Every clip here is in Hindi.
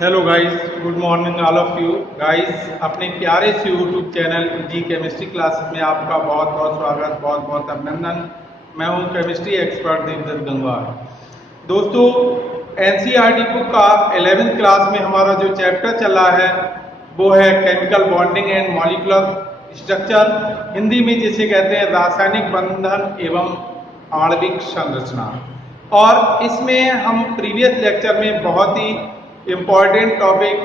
Hello guys, good morning all of you guys. अपने प्यारे से यूट्यूब चैनल जी केमिस्ट्री क्लासेस में आपका बहुत बहुत स्वागत, बहुत बहुत अभिनंदन। मैं हूं केमिस्ट्री एक्सपर्ट देवदत्त गंगवार। दोस्तों, एनसीईआरटी बुक का 11th क्लास में हमारा जो चैप्टर चल रहा है वो है chemical bonding and molecular structure, Hindi में जिसे कहते हैं रासायनिक बंधन एवं आणविक संरचना। और इसमें हम प्रीवियस लेक्चर में बहुत ही इम्पॉर्टेंट टॉपिक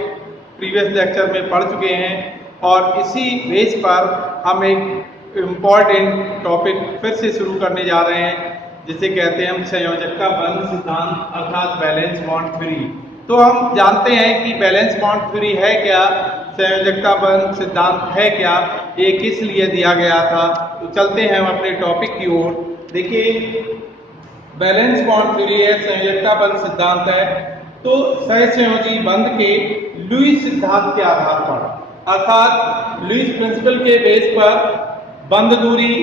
प्रीवियस लेक्चर में पढ़ चुके हैं और इसी बेस पर हम एक इम्पॉर्टेंट टॉपिक फिर से शुरू करने जा रहे हैं जिसे कहते हैं हम संयोजकता बंध सिद्धांत अर्थात बैलेंस बॉन्ड थ्योरी। तो हम जानते हैं कि बैलेंस बॉन्ड थ्योरी है क्या, संयोजकता बंध सिद्धांत है क्या, ये किस लिए दिया गया था। तो चलते हैं हम अपने टॉपिक की ओर। देखिए, बैलेंस बॉन्ड थ्योरी है, संयोजकता बंध सिद्धांत है। तो सहसंयोजी बंध के लुईस सिद्धांत के आधार पर अर्थात लुईस प्रिंसिपल के बेस पर बंध दूरी,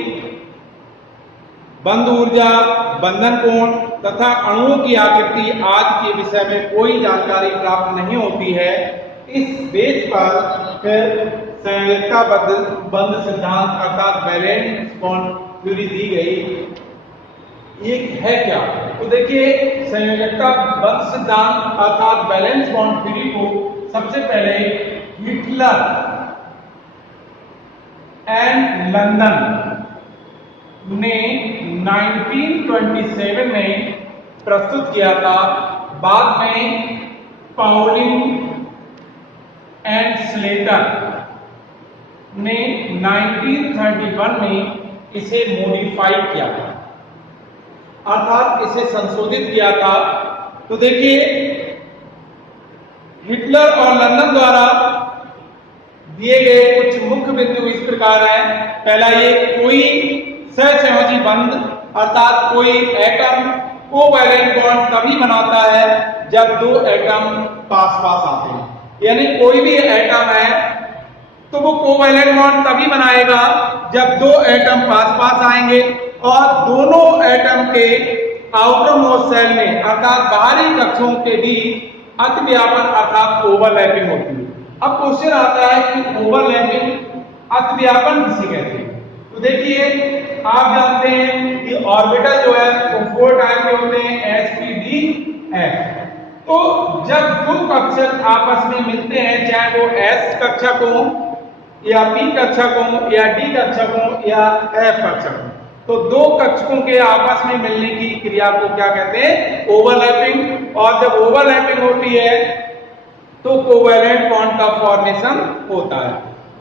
बंध ऊर्जा, बंधन कोण तथा अणुओं की आकृति आदि के विषय में कोई जानकारी प्राप्त नहीं होती है। इस बेस पर फिर संयोजकता बंध सिद्धांत अर्थात बैलेंस बॉन्ड थ्योरी दी गई। ये है क्या? तो देखिए, संयोजकता बंध सिद्धांत अर्थात बैलेंस बॉन्ड थ्योरी को सबसे पहले हिटलर एंड लंदन ने 1927 में प्रस्तुत किया था। बाद में पाउलिंग एंड स्लेटर ने 1931 में इसे मॉडिफाई किया था अर्थात इसे संशोधित किया था। तो देखिए, हिटलर और लंदन द्वारा दिए गए कुछ मुख्य बिंदु इस प्रकार हैं। पहला, ये कोई सहसंयोजी बंध अर्थात कोई एटम कोवैलेंट बॉन्ड तभी बनाता है जब दो एटम पास पास आते हैं। यानी कोई भी एटम है तो वो कोवैलेंट बॉन्ड तभी बनाएगा जब दो एटम पास पास आएंगे और दोनों एटम के आउटर मोस्ट सेल में अर्थात बाहरी कक्षों के बीच अतिव्यापन अर्थात ओवरलैपिंग होती है। अब क्वेश्चन आता है कि ओवरलैपिंग अतिव्यापन किसे कहते हैं। तो देखिए, आप जानते हैं कि ऑर्बिटल जो है वो 4 टाइप के होते हैं, s p d f। तो जब दो कक्षक आपस में मिलते हैं, चाहे वो s कक्षक हो या p कक्षक हो या d कक्षक हो या f कक्षक हो, तो दो कक्षकों के आपस में मिलने की क्रिया को क्या कहते हैं? ओवरलैपिंग। और जब ओवरलैपिंग होती है तो कोवैलेंट बॉन्ड का फॉर्मेशन होता है।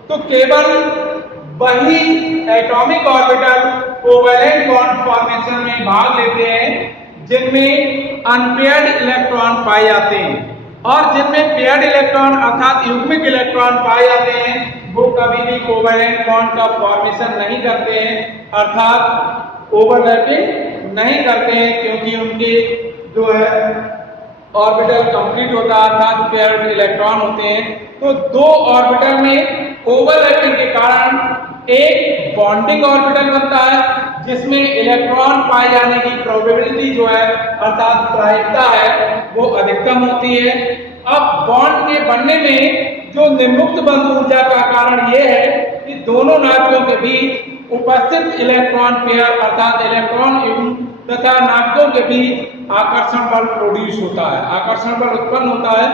तो केवल वही atomic orbital covalent bond formation में भाग लेते हैं जिनमें अनपेयर्ड इलेक्ट्रॉन पाए जाते हैं, और जिनमें पेयर्ड इलेक्ट्रॉन अर्थात युग्मिक इलेक्ट्रॉन पाए जाते हैं वो कभी भी कोवैलेंट बॉन्ड का फॉर्मेशन नहीं करते हैं अर्थात ओवरलैपिंग नहीं करते हैं, क्योंकि उनके जो है ऑर्बिटल कंप्लीट होता है अर्थात पेयर्ड इलेक्ट्रॉन होते हैं। तो दो ऑर्बिटल में ओवरलैपिंग के कारण एक बॉन्डिंग ऑर्बिटल बनता है जिसमें इलेक्ट्रॉन पाए जाने की प्रोबेबिलिटी जो है अर्थात प्रायिकता है वो अधिकतम होती है। अब बॉन्ड के बनने में जो निर्मुक्त बंध ऊर्जा का कारण यह है कि दोनों नाभिकों के बीच उपस्थित इलेक्ट्रॉन पेयर अर्थात इलेक्ट्रॉन युग्म तथा नाभिकों के बीच आकर्षण बल प्रोड्यूस होता है, आकर्षण बल उत्पन्न होता है।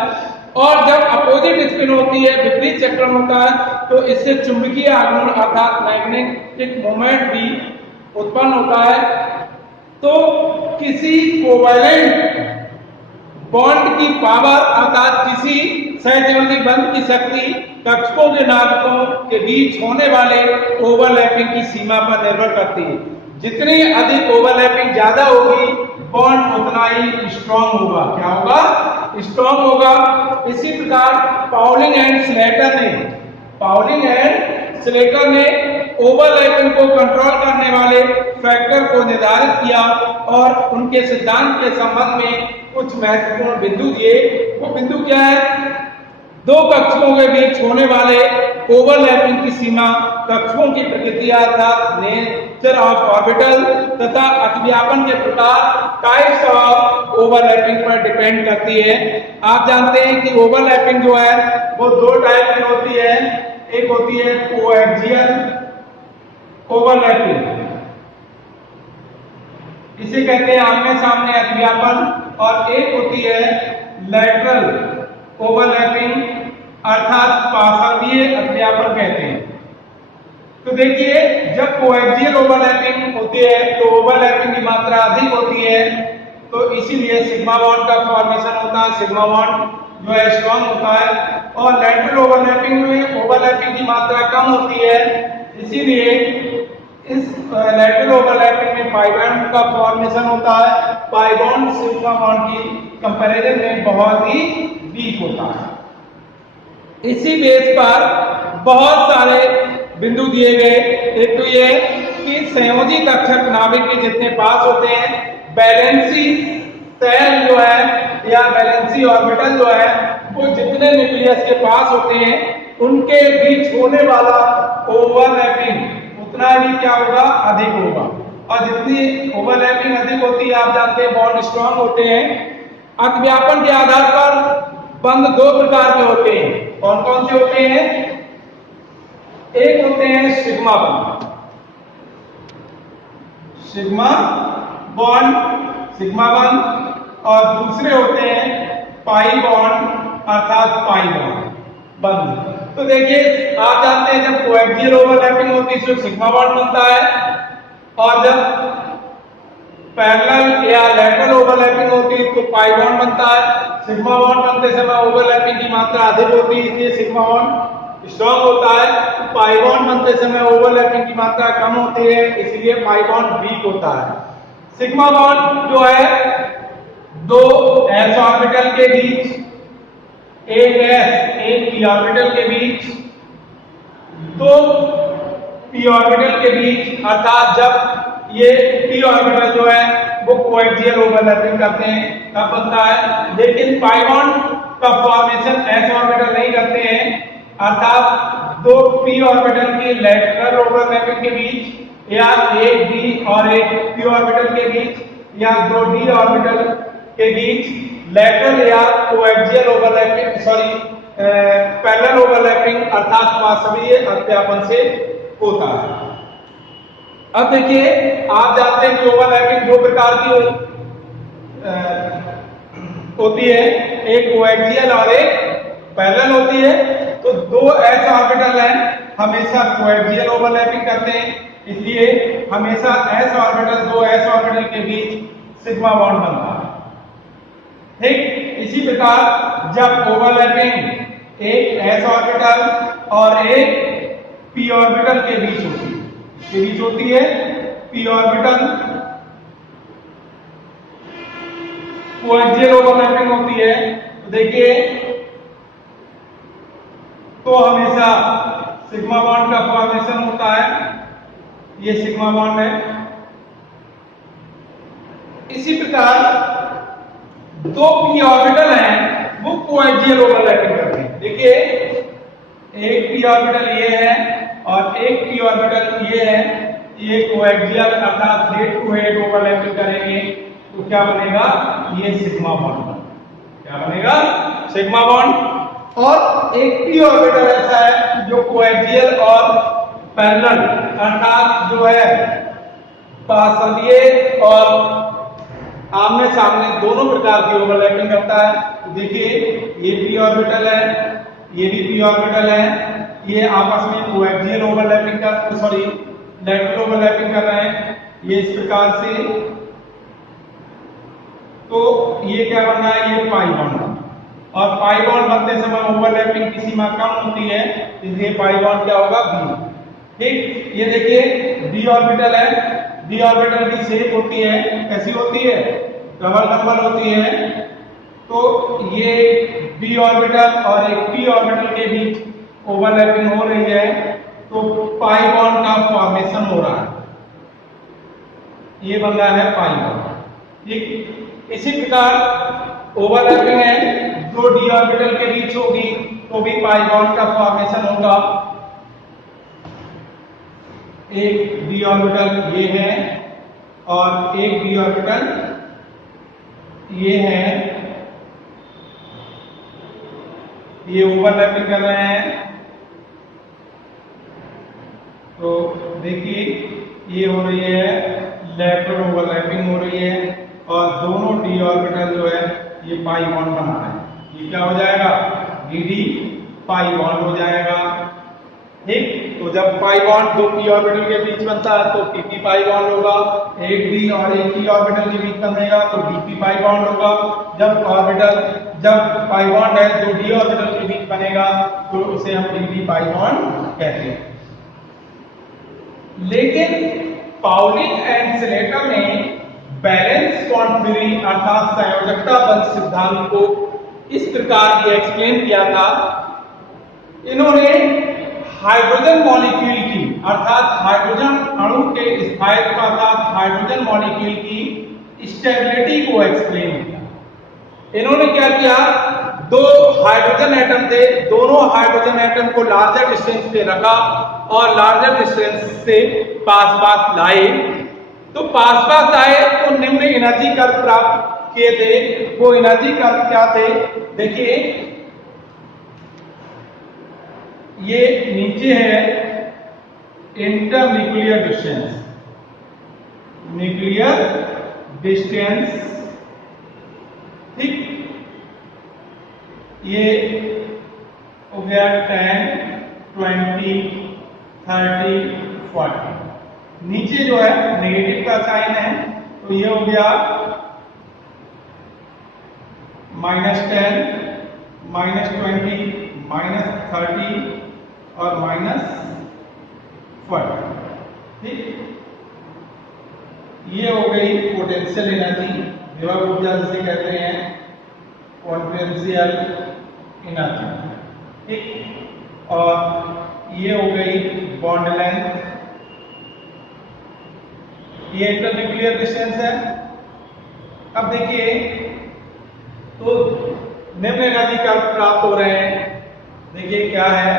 और जब अपोजिट स्पिन होती है, विपरीत चक्रण होता है, तो इससे चुंबकीय आघूर्ण अर्थात मैग्नेटिक मोमेंट भी उत्पन्न होता है। तो किसी कोवैलेंट बॉन्ड की पावर अर्थात किसी सहसंयोजी बंध की शक्ति कक्षकों के नाभिकों के बीच होने वाले ओवरलैपिंग की सीमा पर निर्भर करती है। जितनी अधिक ओवरलैपिंग ज्यादा होगी बॉन्ड उतना ही स्ट्रॉन्ग होगा। क्या होगा? स्ट्रॉन्ग होगा। इसी प्रकार पाउलिंग एंड स्लेटर ने ओवरलैपिंग को कंट्रोल करने वाले फैक्टर को निर्धारित किया और उनके सिद्धांत के संबंध में कुछ महत्वपूर्ण बिंदु दिए। वो बिंदु क्या है? दो कक्षकों के बीच होने वाले ओवरलैपिंग की सीमा कक्षों की प्रकृति अर्थात नेचर ऑफ ऑर्बिटल तथा अतिव्यापन के प्रकार टाइप्स ऑफ ओवरलैपिंग पर डिपेंड करती है। आप जानते हैं कि ओवरलैपिंग जो है वो दो टाइप की होती है। एक होती है कोएक्सियल ओवरलैपिंग, इसे कहते हैं आमने सामने अतिव्यापन, और एक होती है लैटरल ओवरलैपिंग अर्थात पार्श्वीय अतिव्यापन कहते हैं। तो देखिए, जब कोएक्सियल ओवरलैपिंग होती है तो ओवरलैपिंग की मात्रा अधिक होती है, तो इसीलिए सिग्मा बॉन्ड का फॉर्मेशन होता है, सिग्मा बॉन्ड जो है स्ट्रॉन्ग होता है। और लैटरल ओवरलैपिंग में ओवरलैपिंग की मात्रा कम होती है, इसीलिए इस लैटरल ओवरलैपिंग में पाई बॉन्ड का फॉर्मेशन होता है। पाई बॉन्ड सिग्मा बॉन्ड की कंपैरिजन में बहुत ही वीक होता है। इसी बेस पर बहुत सारे बिंदु दिए गए। एक तो ये कि संयोजी कक्षक नाभिक के जितने पास होते हैं, बैलेंसी सेल जो है या बैलेंसी ऑर्बिटल जो है वो जितने न्यूक्लियस के पास होते हैं उनके बीच होने वाला ओवरलैपिंग उतना ही क्या होगा, अधिक होगा। और जितनी ओवरलैपिंग अधिक होती है, आप जानते हैं बॉन्ड स्ट्रॉन्ग होते हैं। अतिव्यापन के आधार पर बंध दो प्रकार के होते हैं। कौन कौन से होते हैं? एक होते हैं सिग्मा बॉन्ड, सिग्मा बॉन्ड, और दूसरे होते हैं पाई बॉन्ड अर्थात पाई बॉन्ड। तो देखिए, आप जानते हैं जब कोएक्सियल ओवरलैपिंग होती है तो सिग्मा बॉन्ड बनता है, और जब पैरेलल या लैटरल ओवरलैपिंग होती है तो पाई बॉन्ड बनता है। सिग्मा बॉन्ड बनते समय ओवरलैपिंग की मात्रा अधिक होती है, इसलिए सिग्मा बॉन्ड स्ट्रॉन्ग होता है। पाई बॉन्ड बनते समय ओवरलैपिंग की मात्रा कम होती है, इसलिए पाई बॉन्ड वीक होता है। सिग्मा बॉन्ड जो है दो s ऑर्बिटल के बीच, एक s एक p ऑर्बिटल के बीच, दो p ऑर्बिटल के बीच, अर्थात जब ये p ऑर्बिटल जो है वो कोएक्सियल ओवरलैपिंग करते हैं तब बनता है। लेकिन पाई बॉन्ड का फॉर्मेशन s ऑर्बिटल नहीं करते हैं, अर्थात दो p ऑर्बिटल की लैटरल ओवरलैपिंग के बीच या एक d और एक p ऑर्बिटल के बीच या दो d ऑर्बिटल के बीच लैटरल या कोएक्सियल ओवरलैपिंग पैरेलल ओवरलैपिंग अर्थात पार्श्वीय अतिव्यापन से होता है। अब देखिए, आप जानते हैं कि ओवरलैपिंग दो प्रकार की होती है, एक कोएक्सियल और एक पैरेलल होती है। तो दो s ऑर्बिटल हैं, हमेशा कोएक्सियल ओवरलैपिंग करते हैं, इसलिए हमेशा s ऑर्बिटल दो s ऑर्बिटल के बीच सिग्मा बॉन्ड बनता है। ठीक इसी प्रकार जब ओवरलैपिंग एक s ऑर्बिटल और एक p ऑर्बिटल के बीच होती है, p ऑर्बिटल कोएक्सियल ओवरलैपिंग होती है, तो देखिए तो हमेशा सिग्मा बॉन्ड का फॉर्मेशन होता है, ये सिग्मा बॉन्ड है। इसी प्रकार दो p ऑर्बिटल हैं वो कोएक्सियल ओवरलैपिंग करते हैं। देखिए, एक p ऑर्बिटल ये है और एक p ऑर्बिटल ये है, ये कोएक्सियल अर्थात हेड टू हेड ओवरलैपिंग करेंगे तो क्या बनेगा, ये सिग्मा बॉन्ड। क्या बनेगा, सिग्मा बॉन्ड। और एक p ऑर्बिटल ऐसा है जो कोएक्सियल और पैरेलल अर्थात जो है पार्श्वीय और आमने सामने दोनों प्रकार की ओवरलैपिंग करता है। तो देखिए, ये p ऑर्बिटल है, ये भी p ऑर्बिटल है, ये आपस में कोएक्सियल ओवरलैपिंग लैटरल ओवरलैपिंग कर रहे हैं, ये इस प्रकार से। तो ये क्या बन रहा है, ये पाई बॉन्ड, और पाई बॉन्ड बनते समय ओवरलैपिंग की सीमा कम होती है, इसलिए पाई बॉन्ड क्या होगा, b। ठीक, ये देखिए d ऑर्बिटल है, d ऑर्बिटल की शेप होती है, कैसी होती है, डबल नंबर होती है। तो ये d ऑर्बिटल और एक p ऑर्बिटल के बीच ओवरलैपिंग हो रही है, तो पाई बॉन्ड का फॉर्मेशन हो रहा है, ये बन रहा है पाई बॉन्ड। ठीक, इसी प्रकार ओवरलैपिंग है, दो d ऑर्बिटल के बीच होगी तो भी पाई बॉन्ड का फॉर्मेशन होगा। एक d ऑर्बिटल ये है और एक d ऑर्बिटल ये है, ये ओवरलैपिंग कर रहे हैं। तो देखिए ये हो रही है लेटरल ओवरलैपिंग हो रही है और दोनों d ऑर्बिटल जो है ये पाई बॉन्ड बना रहे हैं। ये क्या हो जाएगा, dd पाई बॉन्ड हो जाएगा। ठीक, तो जब पाई बॉन्ड दो p ऑर्बिटल के बीच बनता है तो pp पाई बॉन्ड होगा, एक d और एक p ऑर्बिटल के बीच बनेगा तो dp पाई बॉन्ड होगा। जब पाई बॉन्ड है जो d ऑर्बिटल के बीच बनेगा तो उसे हम dd पाई बॉन्ड कहते हैं। लेकिन पाउलिंग एंड स्लेटर ने बैलेंस बॉन्ड थ्योरी अर्थात संयोजकता बल सिद्धांत को इस प्रकार ये एक्सप्लेन किया था। इन्होंने हाइड्रोजन मॉलिक्यूल की अर्थात हाइड्रोजन अणु के स्थायित्व अर्थात हाइड्रोजन मॉलिक्यूल की स्टेबिलिटी को एक्सप्लेन किया। इन्होंने क्या किया, दो हाइड्रोजन एटम थे, दोनों हाइड्रोजन एटम को लार्जर डिस्टेंस पे रखा और लार्जर डिस्टेंस से पास पास लाए। तो पास पास आए तो निम्न एनर्जी कर्व प्राप्त किए थे। वो एनर्जी कर्व क्या थे, देखिए ये नीचे है इंटरन्यूक्लियर डिस्टेंस, न्यूक्लियर डिस्टेंस, ठीक, ये हो गया 10, 20, 30, 40। नीचे जो है नेगेटिव का साइन है तो ये हो गया -10, -20, -30 और -40। ठीक, ये हो गई पोटेंशियल एनर्जी, विभव ऊर्जा जिसे कहते हैं पोटेंशियल एनर्जी। ठीक, और ये हो गई बॉन्ड लेंथ, ये इंटरन्यूक्लियर डिस्टेंस है। अब देखिए तो निम्न एनर्जी कर्व प्राप्त हो रहे हैं। देखिए क्या है,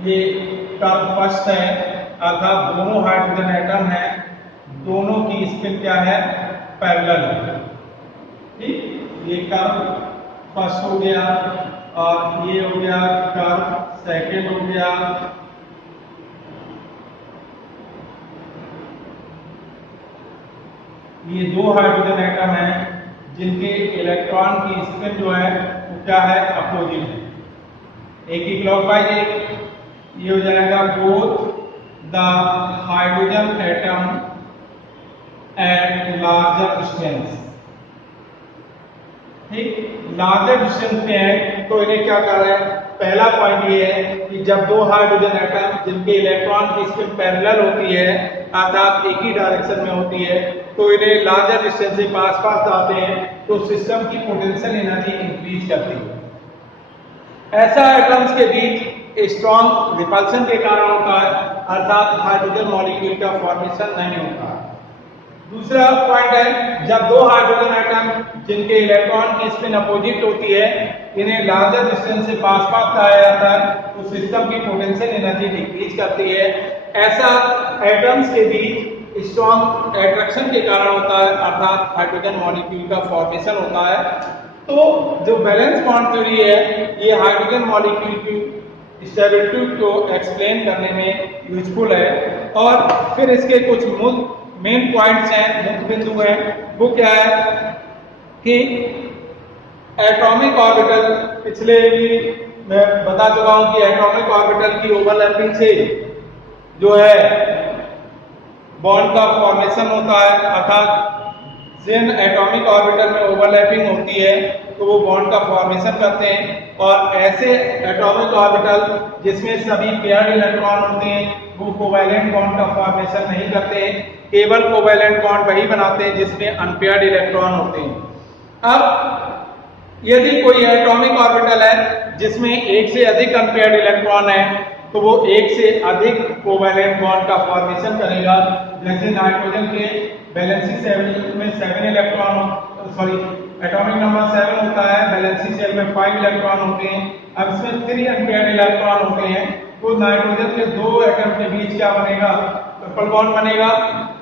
ये कर्व फर्स्ट है अर्थात दोनों हाइड्रोजन एटम है, दोनों की स्पिन क्या है, पैरेलल है। ठीक, ये कर्व फर्स्ट हो गया और ये हो गया कर्व सेकंड हो गया। ये दो हाइड्रोजन एटम है जिनके इलेक्ट्रॉन की स्पिन जो है वो क्या है, अपोजिट है, एक ही क्लॉकवाइज एक। ये हो जाएगा both the hydrogen atom at larger distance. ठीक, लार्जर डिस्टेंस पे है तो इन्हें क्या कर रहे हैं, पहला पॉइंट ये है कि जब दो हाइड्रोजन एटम जिनके इलेक्ट्रॉन की स्पिन पैरेलल होती है अर्थात एक ही डायरेक्शन में होती है तो इन्हें लार्जर डिस्टेंस से पास पास आते हैं तो सिस्टम की पोटेंशियल एनर्जी इंक्रीज करती है। ऐसा एटम्स के बीच स्ट्रॉन्ग रिपल्शन के कारण होता है अर्थात हाइड्रोजन मॉलिक्यूल का फॉर्मेशन नहीं होता। दूसरा पॉइंट है, जब दो हाइड्रोजन एटम जिनके इलेक्ट्रॉन की स्पिन अपोजिट होती है इन्हें लार्जर डिस्टेंस से पास पास लाया जाता है तो सिस्टम की पोटेंशियल एनर्जी डिक्रीज करती है। ऐसा एटम्स के बीच स्ट्रॉन्ग अट्रैक्शन के कारण होता है अर्थात हाइड्रोजन मॉलिक्यूल का फॉर्मेशन होता है। तो जो बैलेंस बॉन्ड थ्योरी है ये हाइड्रोजन मॉलिक्यूल की स्टेबिलिटी को एक्सप्लेन करने में यूजफुल है। और फिर इसके कुछ मेन पॉइंट्स हैं, मुख्य बिंदु हैं, वो क्या है कि एटॉमिक ऑर्बिटल, पिछले भी मैं बता चुका हूं कि एटॉमिक ऑर्बिटल की ओवरलैपिंग से जो है बॉन्ड का फॉर्मेशन होता है अर्थात जिन एटॉमिक ऑर्बिटल में ओवरलैपिंग होती है तो वो बॉन्ड का फॉर्मेशन करते हैं। और ऐसे एटॉमिक ऑर्बिटल जिसमें सभी पेयर्ड इलेक्ट्रॉन होते हैं वो कोवैलेंट बॉन्ड का फॉर्मेशन नहीं करते हैं, केवल कोवैलेंट बॉन्ड वही बनाते हैं जिसमें अनपेयर्ड इलेक्ट्रॉन होते हैं। अब यदि कोई एटॉमिक ऑर्बिटल है जिसमें एक से अधिक अनपेयर्ड इलेक्ट्रॉन है तो वो एक से अधिक कोवैलेंट बॉन्ड का फॉर्मेशन करेगा। जैसे नाइट्रोजन के वैलेंसी शेल में 7 इलेक्ट्रॉन, सॉरी एटॉमिक नंबर 7 होता है, वैलेंसी शेल में 5 इलेक्ट्रॉन होते हैं। अब इसमें 3 अनपेयर्ड इलेक्ट्रॉन होते हैं, तो नाइट्रोजन के दो एटम के बीच क्या बनेगा, ट्रिपल बॉन्ड बनेगा,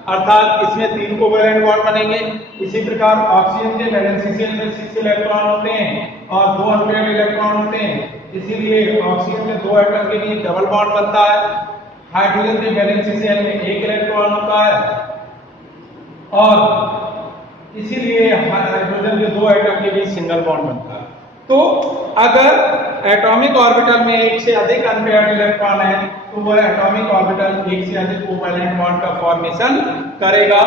अर्थात इसमें 3 कोवैलेंट बॉन्ड बनेंगे। इसी प्रकार ऑक्सीजन के वैलेंसी शेल में 6 इलेक्ट्रॉन होते हैं और 2 अनपेयर्ड इलेक्ट्रॉन होते हैं, इसीलिए ऑक्सीजन के दो एटम के बीच डबल बॉन्ड बनता है। हाइड्रोजन के वैलेंसी शेल में 1 इलेक्ट्रॉन होता है और इसीलिए हाइड्रोजन के दो एटम के बीच सिंगल बॉन्ड बनता है। तो अगर एटॉमिक ऑर्बिटल में एक से अधिक अनपेयर्ड इलेक्ट्रॉन है तो वह एटॉमिक ऑर्बिटल एक से अधिक कोवैलेंट बॉन्ड का फॉर्मेशन करेगा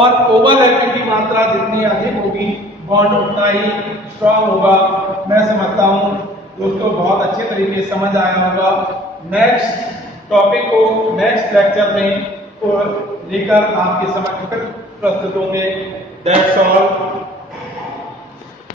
और ओवरलैपिंग की मात्रा जितनी अधिक होगी बॉन्ड उतना ही स्ट्रांग होगा। मैं समझता हूं दोस्तों बहुत अच्छे तरीके से समझ आया होगा। नेक्स्ट टॉपिक को नेक्स्ट लेक्चर में लेकर आपके समक्ष प्रस्तुत होंगे। That's all.